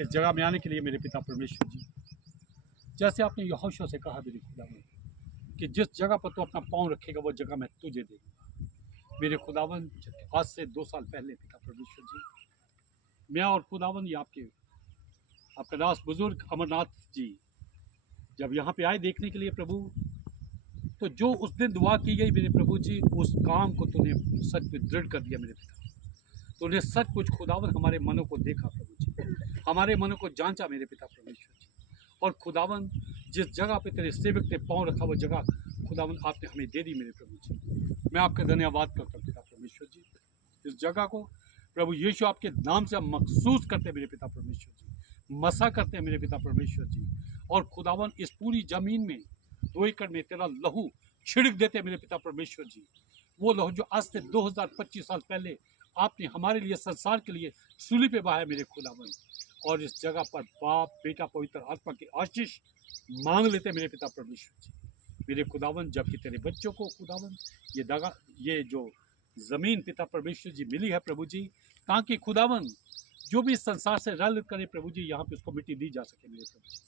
इस जगह में आने के लिए मेरे पिता परमेश्वर जी, जैसे आपने यहोशू से कहा मेरे खुदावन कि जिस जगह पर तू अपना पाँव रखेगा वो जगह मैं तुझे दूंगा। मेरे खुदावन आज से 2 साल पहले पिता परमेश्वर जी, मैं और खुदावन ये आपका दास बुजुर्ग अमरनाथ जी जब यहाँ पे आए देखने के लिए प्रभु, तो जो उस दिन दुआ की गई मेरे प्रभु जी, उस काम को तूने सच में दृढ़ कर दिया मेरे पिता। तूने सचमुच खुदावन हमारे मनों को देखा प्रभु जी, हमारे मनों को जांचा मेरे पिता परमेश्वर जी। और खुदावन जिस जगह पे तेरे सेवक ने पाँव रखा वो जगह खुदावन आपने हमें दे दी मेरे प्रभु जी। मैं आपका धन्यवाद करता हूँ पिता परमेश्वर जी। इस जगह को प्रभु यीशु आपके नाम से हम महसूस करते हैं मेरे पिता परमेश्वर जी, मसा करते हैं मेरे पिता परमेश्वर जी। और खुदावन इस पूरी ज़मीन में 2 एकड़ में तेरा लहू छिड़क देते हैं मेरे पिता परमेश्वर जी। वो लहू जो आज से 2025 साल पहले आपने हमारे लिए, संसार के लिए सूली पे बहाया मेरे खुदावन। और इस जगह पर बाप बेटा पवित्र आत्मा की आशीष मांग लेते हैं मेरे पिता परमेश्वर जी। मेरे खुदावन जबकि तेरे बच्चों को खुदावन ये जो ज़मीन पिता परमेश्वर जी मिली है प्रभु जी, ताकि खुदावन जो भी इस संसार से रल करे प्रभु जी, यहाँ पे उसको मिट्टी दी जा सके मेरे प्रभु जी।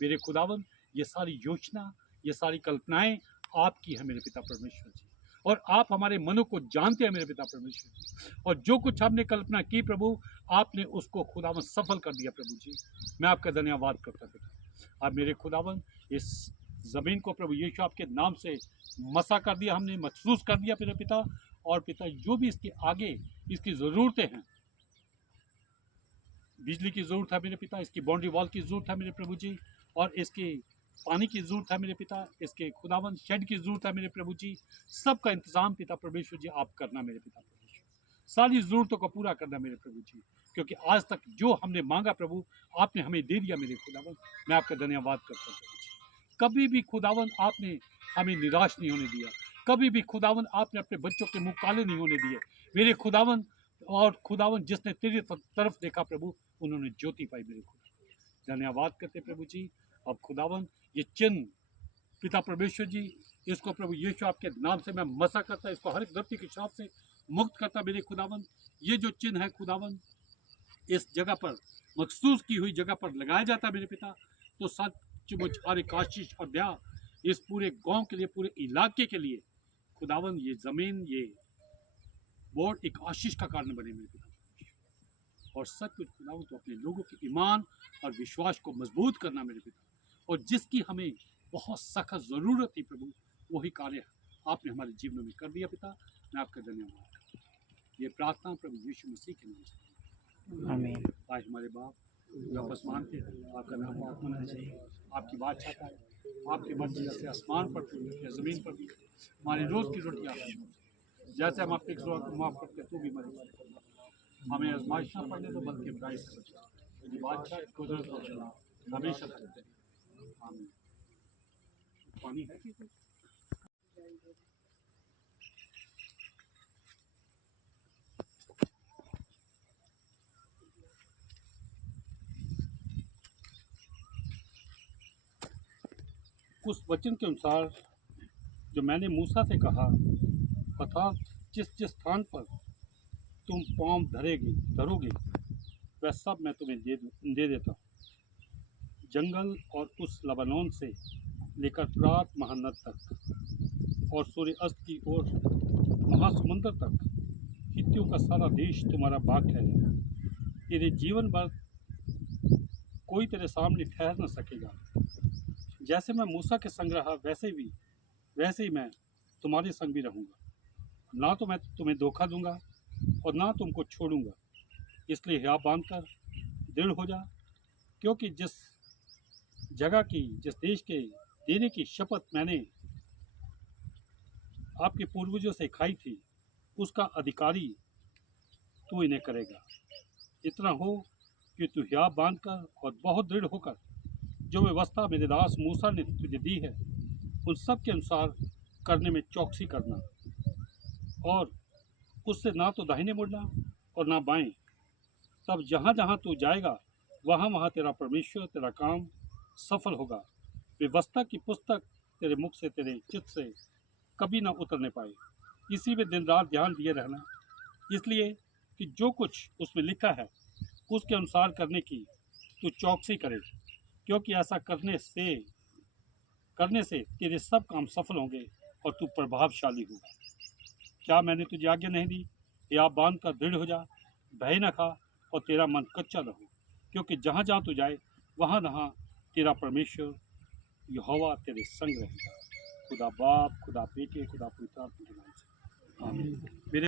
मेरे खुदावन ये सारी योजना, ये सारी कल्पनाएं आपकी है मेरे पिता परमेश्वर जी। और आप हमारे मनों को जानते हैं मेरे पिता परमेश्वर जी। और जो कुछ हमने कल्पना की प्रभु, आपने उसको खुदावन सफल कर दिया प्रभु जी। मैं आपका धन्यवाद करता पिता। अब मेरे खुदावन इस ज़मीन को प्रभु यीशु आपके नाम से मसा कर दिया, हमने महसूस कर दिया मेरे पिता। और पिता जो भी इसके आगे इसकी ज़रूरतें हैं, बिजली की ज़रूरत है मेरे पिता, इसकी बाउंड्री वॉल की ज़रूरत है मेरे प्रभु जी, और इसके पानी की ज़रूरत है मेरे पिता, इसके खुदावन शेड की ज़रूरत है मेरे प्रभु जी। सबका इंतज़ाम पिता परमेश्वर जी आप करना मेरे पिता परमेश्वर, सारी ज़रूरतों को पूरा करना मेरे प्रभु जी। क्योंकि आज तक जो हमने मांगा प्रभु आपने हमें दे दिया मेरे खुदावन। मैं आपका धन्यवाद करता हूँ प्रभु जी। कभी भी खुदावन आपने हमें निराश नहीं होने दिया, कभी भी खुदावन आपने अपने बच्चों के मुँह काले नहीं होने दिए मेरे खुदावन। और खुदावन जिसने तेरी तरफ देखा प्रभु, उन्होंने ज्योति पाई मेरे खुदा। धन्यवाद करते प्रभु जी। अब खुदावन ये चिन्ह पिता परमेश्वर जी, इसको प्रभु यीशु आपके नाम से मैं मसा करता, इसको हर एक धरती के शाप से मुक्त करता मेरे खुदावन। ये जो चिन्ह है खुदावन इस जगह पर मखसूस की हुई जगह पर लगाया जाता है मेरे पिता, तो सचमुच हर एक आशीष और दया इस पूरे गांव के लिए, पूरे इलाके के लिए खुदावन, ये ज़मीन, ये बोर्ड एक आशीष का कारण बने मेरे पिता। और सचमुच खुदावन तो अपने लोगों के ईमान और विश्वास को मजबूत करना मेरे पिता। और जिसकी हमें बहुत सख्त ज़रूरत थी प्रभु, वही कार्य आपने हमारे जीवन में कर दिया पिता। मैं आपका धन्यवाद करता हूँ। ये प्रार्थना प्रभु यीशु मसीह के नाम से आमीन। आज हमारे बाप जो आप आसमान पे हैं, आपका नाम पाक मना जाए, आपकी बात चाहता है, आपकी मर्जी जैसे आसमान पर या ज़मीन पर भी हमारी रोज़ की रोटी आप जैसे हम आपके गुनाह को माफ़ करते तू भी हमारे हमें आजमाइश न पड़ने तो बल्कि बुराई से बचा। यदि बादशाह कुदरत और जलाल हमेशा रहते हैं। आमीन। पानी है कि उस वचन के अनुसार जो मैंने मूसा से कहा, अर्थात जिस जिस स्थान पर तुम पाँव धरोगे वह सब मैं तुम्हें दे देता हूँ। जंगल और उस लबानोन से लेकर फ्रात महानद तक और सूर्य अस्त की ओर महासमुंदर तक, हित्तियों का सारा देश तुम्हारा बाग ठहरेगा। तेरे जीवन भर कोई तेरे सामने ठहर न सकेगा। जैसे मैं मूसा के संग रहा वैसे ही मैं तुम्हारे संग भी रहूँगा। ना तो मैं तुम्हें धोखा दूंगा और ना तुमको छोड़ूंगा। इसलिए हिया बांधकर दृढ़ हो जा, क्योंकि जिस देश के देने की शपथ मैंने आपके पूर्वजों से खाई थी, उसका अधिकारी तू इन्हें करेगा। इतना हो कि तू हिया बांधकर और बहुत दृढ़ होकर जो व्यवस्था मेरे दास मूसा ने तुझे दी है, उन सब के अनुसार करने में चौकसी करना, और उससे ना तो दाहिने मुड़ना और ना बाएं। तब जहाँ जहाँ तू जाएगा वहाँ वहाँ तेरा परमेश्वर, तेरा काम सफल होगा। व्यवस्था की पुस्तक तेरे मुख से, तेरे चित्त से कभी ना उतरने पाए। इसी में दिन रात ध्यान दिए रहना, इसलिए कि जो कुछ उसमें लिखा है उसके अनुसार करने की तू चौकसी करे, क्योंकि ऐसा करने से तेरे सब काम सफल होंगे और तू प्रभावशाली होगा। क्या मैंने तुझे आज्ञा नहीं दी? या बांध कर दृढ़ हो जा, भय न खा और तेरा मन कच्चा न हो, क्योंकि जहाँ जहाँ तू जाए वहाँ वहाँ तेरा परमेश्वर यहोवा तेरे संग रहेगा। खुदा बाप, खुदा बेटे, खुदा पवित्र आत्मा के नाम से आमीन। मेरे